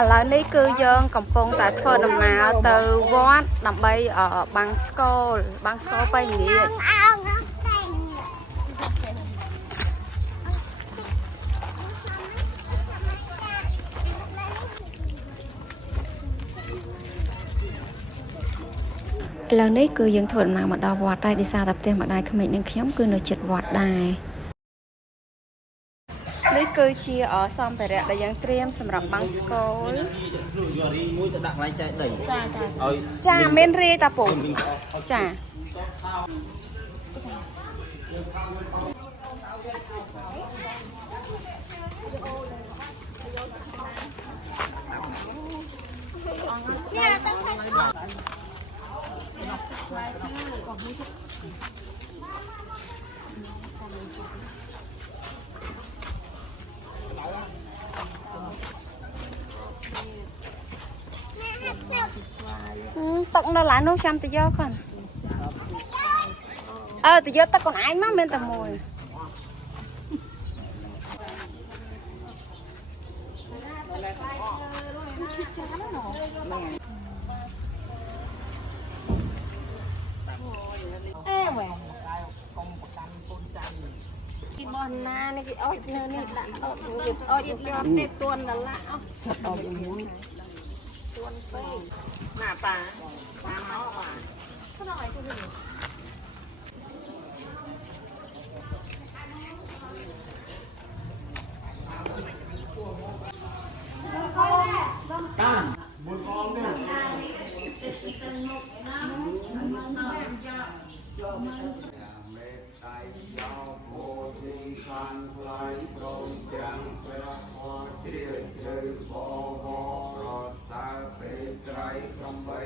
ឥឡូវនេះគឺយើងកំពុងតែធ្វើដំណើរទៅវត្តដើម្បីបាំងស្កូលបៃងាកឥឡូវនេះគឺយើងធ្វើដំណើរមកដល់វត្តហើយដោយសារតែផ្ទះម្ដាយក្មេកនឹងខ្ញុំគឺនៅជិតវត្តដែរនេះគឺជាសម្ភារៈដែលយើងត្រៀមសម្រាប់បាំងស្កូលមួយទៅដាក់កន្លែងចែកដីចាមានរាយតាពូចាទឹកនៅឡើយនោះចាំទៅយកគាត់ទៅយកទឹកខ្លួនឯងមកមានតែមួយទីបោះណានេះគេអុចនៅនេះដាក់អុចវាអុចយកទេទួនដល់ឡាអស់អុចមួយទួនពេកណាប៉ាមកបាទខ្នើយទៅនេះតាបុญអមនេះមេតៃយោโพธิខានផ្លៃព្រមទាំងព្រះធម៌ជ្រាលជ្រៅបវរតាពេត្រៃ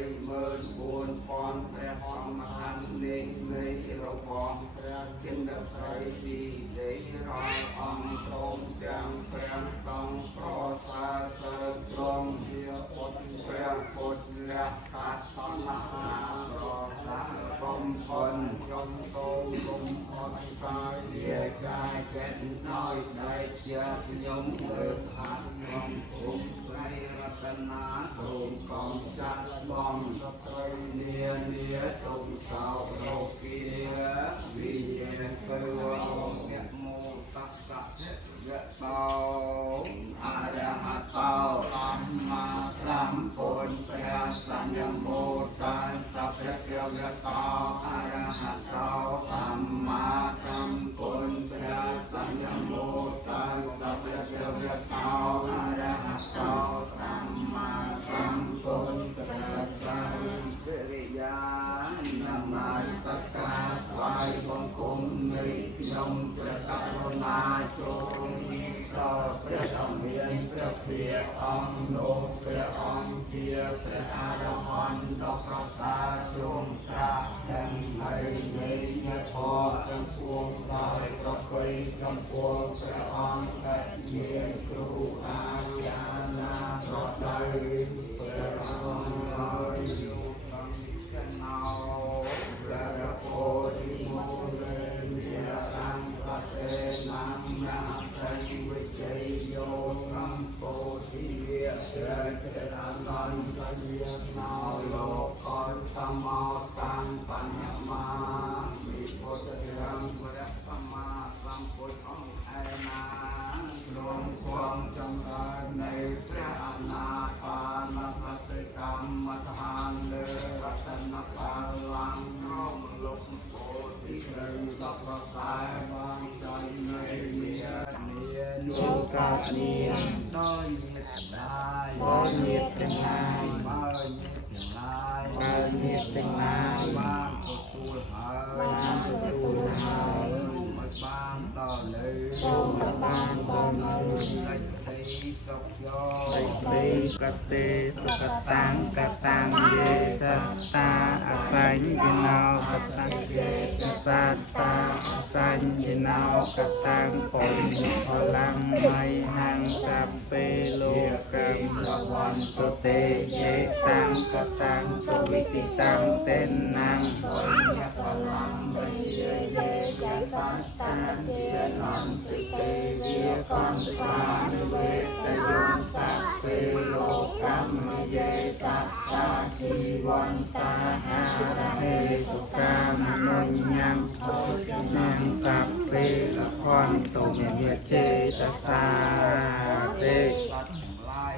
84000ព្រះធម្មហន្តិនៃរបស់ព្រះចិនស្រីទីទេរាអង្គព្រមទាំងព្រះសង្ឃប្រសាសើរទ្រង់ជាពុទ្ធព្រះពុទ្ធលះកាត់តណ្ហារសាបំផុនចំតោគុំអត់កាយជាកាយចិត្តដោយតែជាខ្ញុំលើខាត់ក្នុងគុំត្រៃរតនាសូមកំចាត់បងសត្រីនានាទុំសោរោគាវិញ្ញាណគឺអ្នកមោតស្សៈយៈតោអរហតោសម្មាសម្ពុទ្ធព្រះសញ្ញមោតាសព្វគ្រាវតោអរហតោសម្មាសម្ពុទ្ធព្រះសញ្ញមោតាសព្វគ្រាវតោអរហតោសម្មាសម្ពុទ្ធព្រះសង្ឃវិរិយានមស្ការថ្វាយបង្គំនៃខ្ញុំព្រះករុណាចូលដល់ព្រះធម្មមានព្រះភិក្ខុអង្គនោះព្រះអង្គជាព្រះអរហន្តដ៏ប្រសើរទ្រង់ត្រាស់ទាំងហើយនៃញាធរទាំងពួងដោយប្រកបចំពោះព្រះអង្គដែលមានគ្រូអាចារ្យណាប្រដៅព្រះអង្គហើយយកក្នុងចំណោព្រះពោធិមោលេមានរង្កតេណាមណាប្រតិវិជ័យយោកំពោធិវិព្រះព្រះអនន្តសញ្ញាណោលោកកលសមោតាំងបញ្ញមាមិពុទ្ធរាមព្រះសម្មាសម្ពុទ្ធអង្គឯណាទ្រង់គង់ចម្រើននៃព្រះអនាបានសតិកម្មដ្ឋានលើរតនបាលังក្រុមលោកពោធិព្រៃដល់ប្រសើរបានចៃនៃមានលោកកានីដោយមេត្តាដោយញាតិទាំងឡាយបើញាតិទាំងឡាយបានទទួលហើយមកបានដល់នៅសូមបានដល់នៅសេចក្តីសុខយោសេចក្តីកតេសុខតាំងកតាំងយេសតាអសញ្ញណោកតាំងយេសតាអសញ្ញណោកតាំងពុញផលังមៃហង្សពេលោកកម្មរវន្តតេយេតាំងកតាំងសុវិទិតាំងតេណាំបុញផលังវៃយេចាសតាជានន្តិទេវិកំស្វានិវេតយំសព្វេលោក กัมมเยสัตตาชีวันตาหาระเฮตุกามนุญญังโพธินังสัพเพละครตุเมเมเจตสาเตสัตว์ทั้งหลาย